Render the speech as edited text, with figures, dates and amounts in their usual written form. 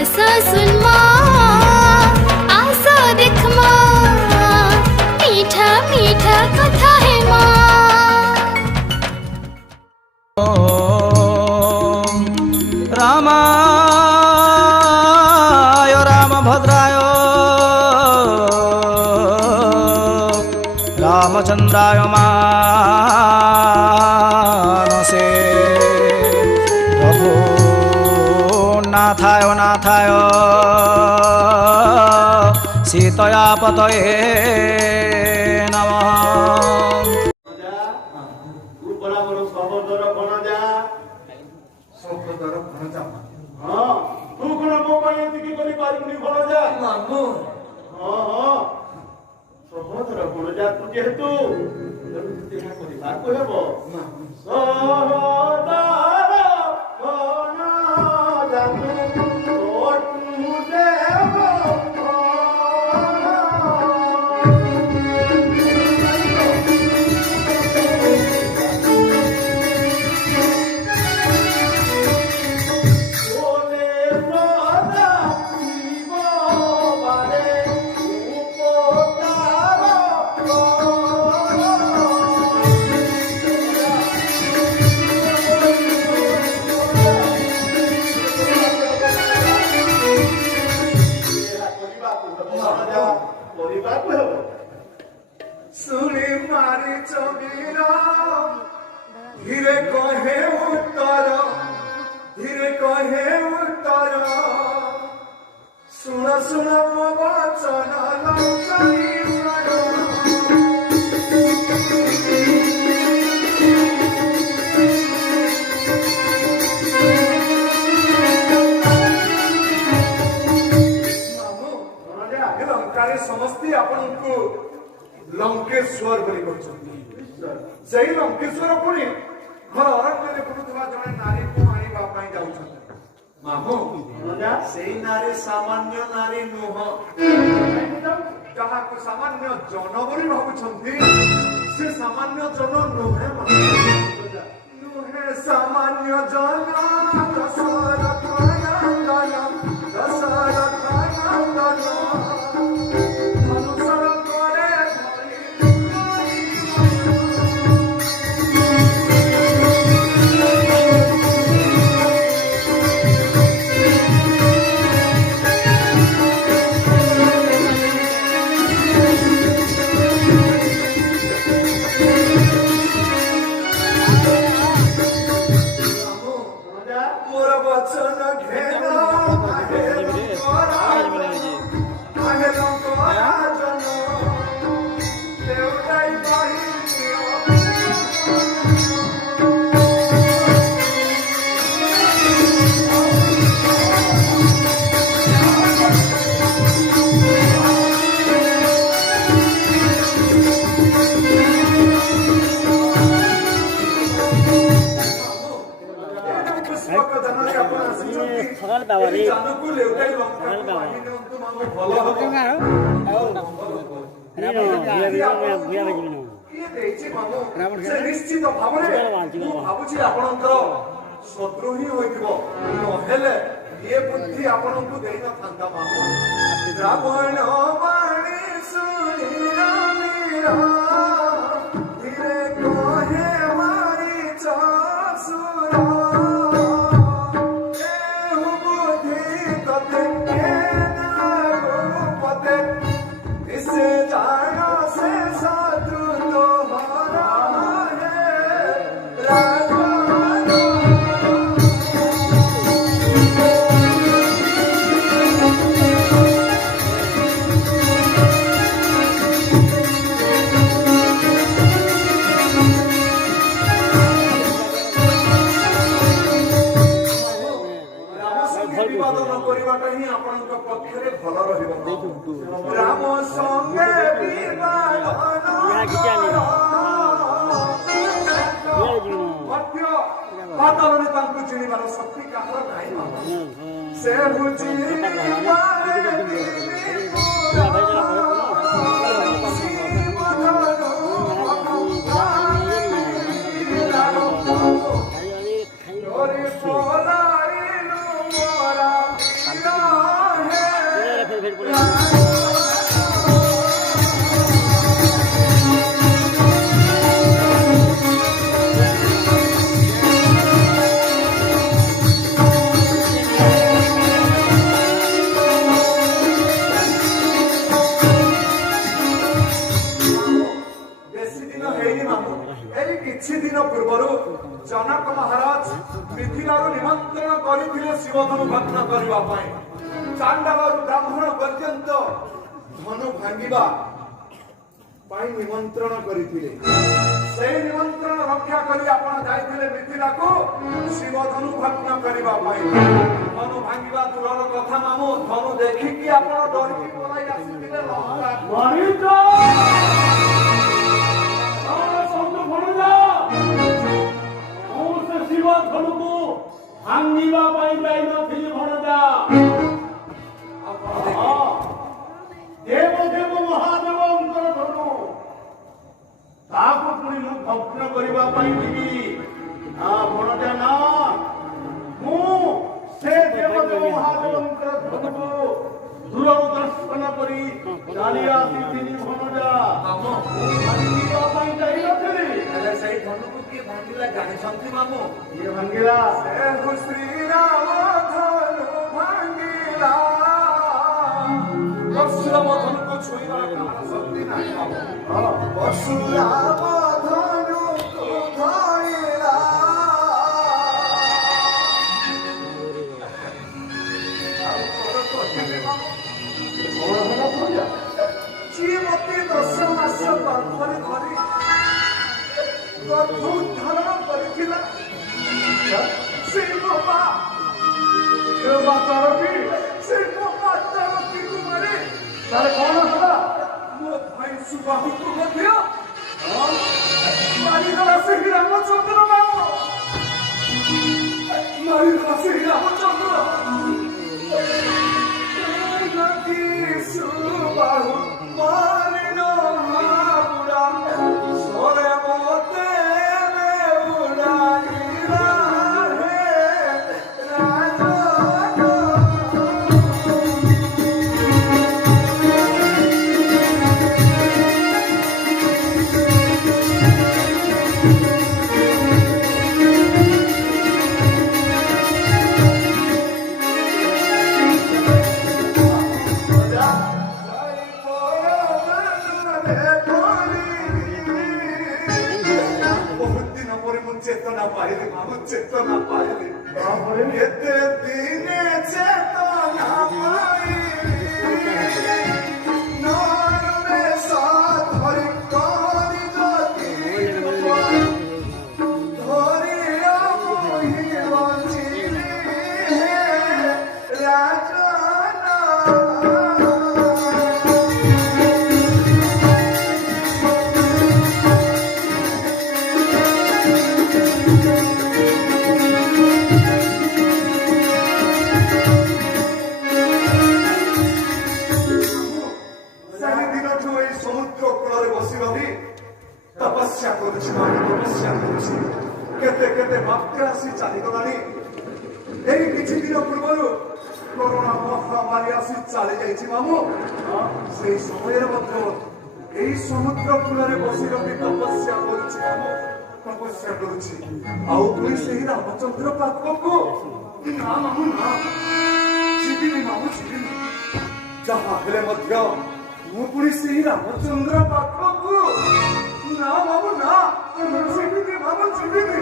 आशा सुन माँ, आशा देख माँ, मीठा मीठा कथा है माँ। रामाय रामभद्राय रामचन्द्राय मानसे प्रभो नाथाय नाथाय सीतया पतये नमः। যেহেতু सुनी मारी चबीरा धीरे कहे उत्तर, धीरे कहे उत्तर, सुन सुन मो वचन लंकाईश्वर। लंकारे समस्ते आपनको लंकेश्वर बोली कहते से लंकेश्वर पुणी घर अरण्य बुलुवा जड़े नारी को आने जाऊँ मामू से नारी सामान्य नारी नुह जहाँ को सामान्य जन बोली भावुंट से सामान्य जन नुहे नुहे सामान्य जन दशरथ नंदन दशरथ नंदन निश्चित भाव भावुची आपणकर शत्रुही होले ये बुद्धि आपण को दे न था मामू रावण वाणी सुनी मीरा धीरे कहे मारी चासुरा बुद्धि कते पते इसे जानो से शत्रु तुम्हारा है राम संगे चिन्हबार शक्ति कहार नहीं से बुझी जनक महाराज मिथिलार निमंत्रण करथिले शिवधनु भग्न करबा पई चांडावर ब्राह्मण पर्यंत धनु भांगिबा पई निमंत्रण करथिले से निमंत्रण रक्षा करी आपण जाइथिले मिथिला को शिवधनु भग्न करबा पई धनु भांगिबा दूरर कथा मामू धनु देखि कि आपण डरकी पलाई आसिथिले लंका मारिच संतो भणजा से शिव धनु को भांगिबा पाई जाई नथिली भणजा देव देव महादेव अंतर धनु ताको पुणी मु भग्न करबा पाई दिबी भणजा ना मु से देव देव महादेव अंतर धनु दूर दर्शन करी चाली आसिथिली भणजा भांगिबा पाई जाई नथिली अरे सही धनु को के भांगिला जानि छंती मामू ये भांगिला से श्री राम धनु भांगिला परशुराम धनु को छुईबा कारण शक्ति नाही मामू परशुराम धनु को धइला जीवती 10 मास गर्भरे धरी गर्भ धारण करथिला से बाबा तारकी से बाबा तारकी कुमारी तारे कौन होला मो भाई सुबाहु को मध्य मारी गला से रामचंद्र बाबू मारी गला से रामचंद्र नदी सुबाहु मारिनो बुड़ा सोरे मोते चेतना पाइले मामू चेतना पाइले एते दिने चेतना पाइले नर में साथ हरि करी गति धरि मोहि वंचिले राजना तपस्या करुछि तपस्या करुछि केते केते भक्त आसी चाली गलानी एई किछि दिन पूर्वरु कोरोना महामारी आसी चाली जाइछि मामू सेई समयर मध्य एई समुद्र कूलरे बसी रही तपस्या करुछि मामू तपस्या करुछि आउ तुई सेई रामचंद्र पाखको ना मामू ना जीविनी मामू जीविनी जहाँ हेले मध्य मु पुरी सेई रामचंद्र पाखको ना मामू ना जीविनी मामू जीविनी